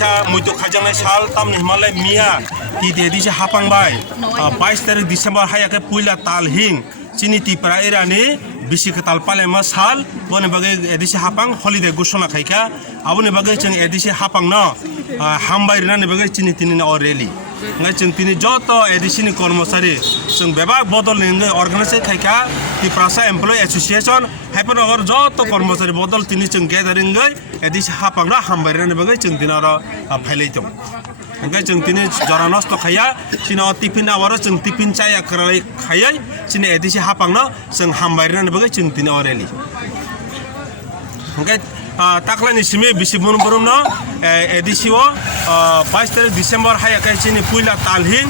kaisa muito khajang sal tamni himalay mia ti edisi hapangbai 22 tarik Disember hayake puila talhing chini tipra irani bisi ketal palema sal bone bagai edisi hapang holiday gusona khaika abone bagai cheng edisi hapang no hambai rani bagai chini tini oreli ngai cheng tini joto edisi ni kormosari cheng bebak bodol nenge organize khaika tiprasa employee association haipanagar joto kormosari bodol tini cheng gathering gai edisi hapang na hambai rani bagai cheng dinara phailaitom ngai cheng tini jora nosto khaya chini tiffin awara cheng tiffin chaya krai khayai chini edisi hapang no cheng hambai rani bagai cheng tini oreli ngai taklani simi bisi burum no edisi o 22 tarik Disember hayakai chini puila talhing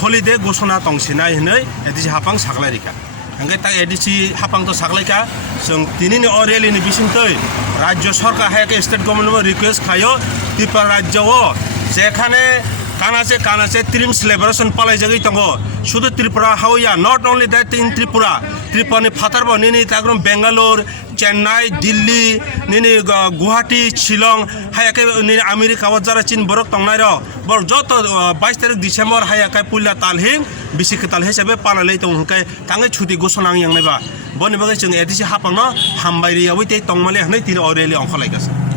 holiday gosona tongsinai hinai edisi hapang saklarika ngai ta edisi hapang to saklaika cheng tinini oreli ni bisingtoi rajya sarkar hayakai state government request khayo tipra rajya o যেখানে কানাচে ত্রিম celebration পালাই জায়গায় তঙ্গ শুধু ত্রিপুরা হাওয়া not only that in ত্রিপুরানি ফাতারব Nini তাগ্রম Bangalore Chennai Delhi Nini Guwahati Shillong হায়াকে Nini America যারা চীন বরক তংনাই বর যত 22 তারিখ ডিসেম্বর হায়াকাই পুইলা তালহিং বিসি খেতাল হিসাবে পানালাই তংকাই তাঙ্গে ছুটি ঘোষণা ইয়াংনাইবা বনি বাগে जों এদিসি হাপাংনো হামবাইরিয়াবই তে তংমালে হানাই তির অরেলি অংখলাইগাছে